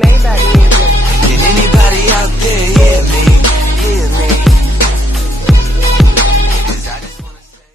Maybach music. Can anybody out there hear me? Hear me? 'Cause I just wanna say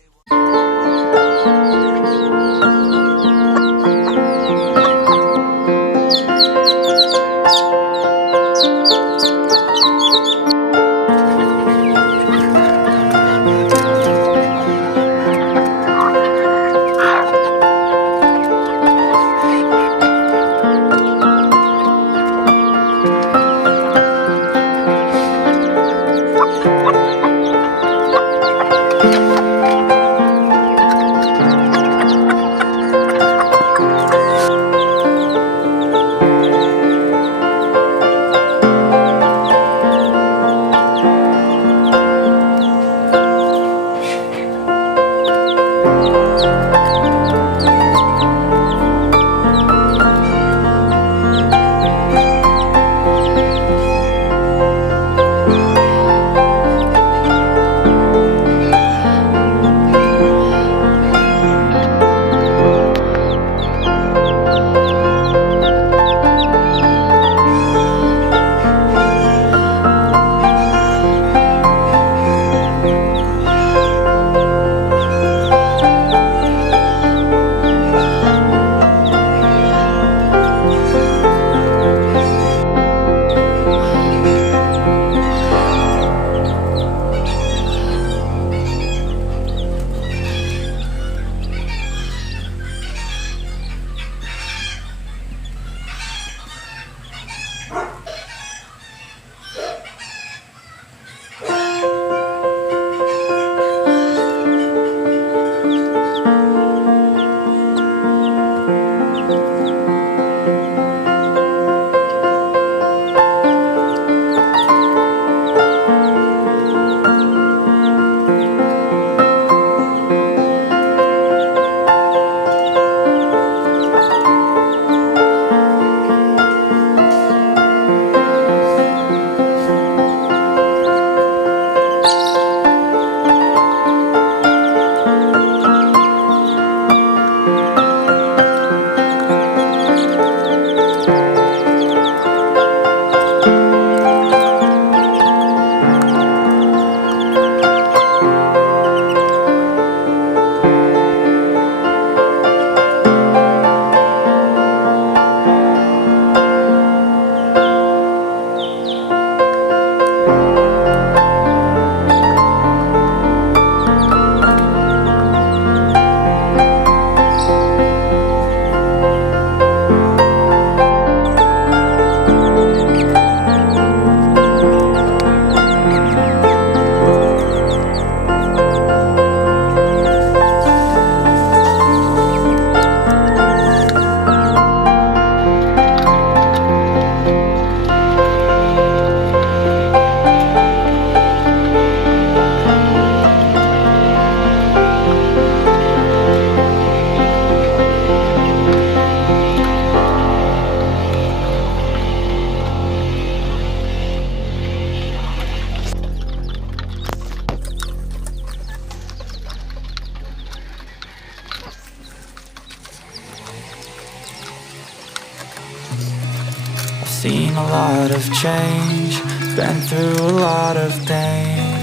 seen a lot of change, been through a lot of pain.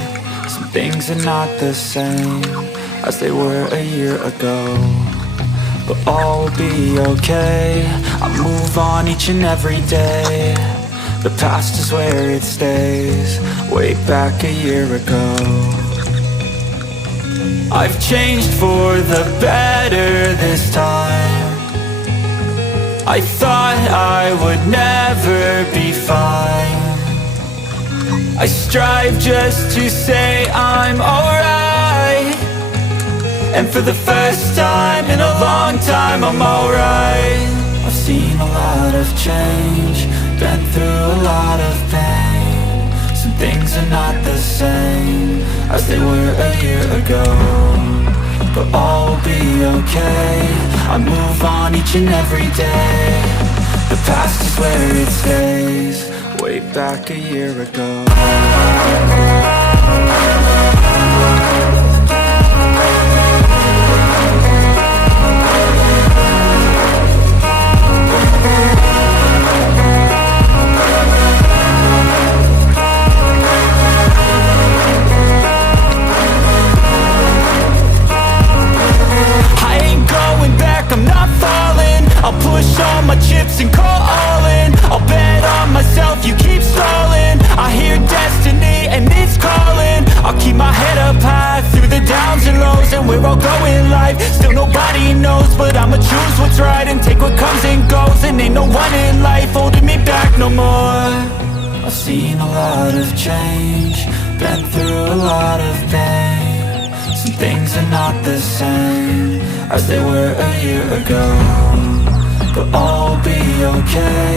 Some things are not the same as they were a year ago, but all will be okay. I move on each and every day. The past is where it stays, way back a year ago. I've changed for the better this time. I thought I would never be fine. I strive just to say I'm alright, and for the first time in a long time I'm alright. I've seen a lot of change, been through a lot of pain. Some things are not the same as they were a year ago, but all will be okay. I move on each and every day. The past is where it stays, way back a year ago. change, been through a lot of pain. Some things are not the same as they were a year ago, but all will be okay.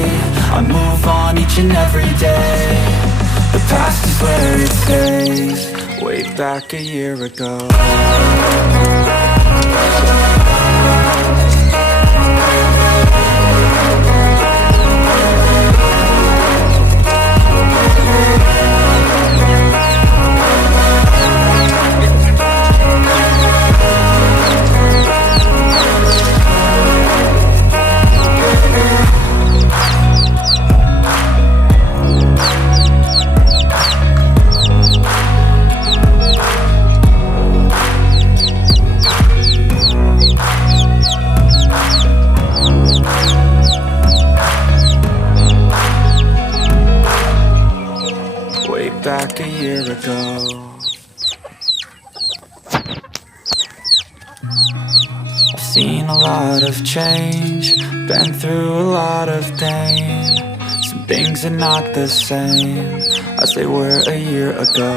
I move on each and every day. The past is where it stays, way back a year ago. Way back a year ago. I've seen a lot of change, been through a lot of pain. Some things are not the same as they were a year ago,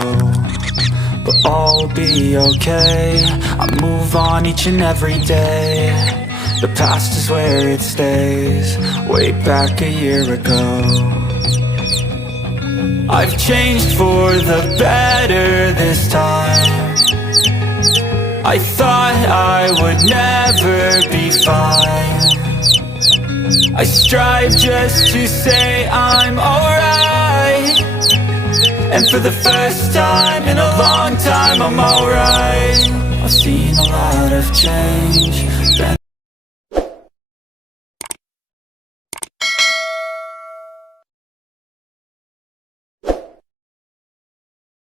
but all will be okay. I move on each and every day. The past is where it stays, way back a year ago. I've changed for the better this time. I thought I would never be fine. I strive just to say I'm alright, and for the first time in a long time I'm alright. I've seen a lot of change,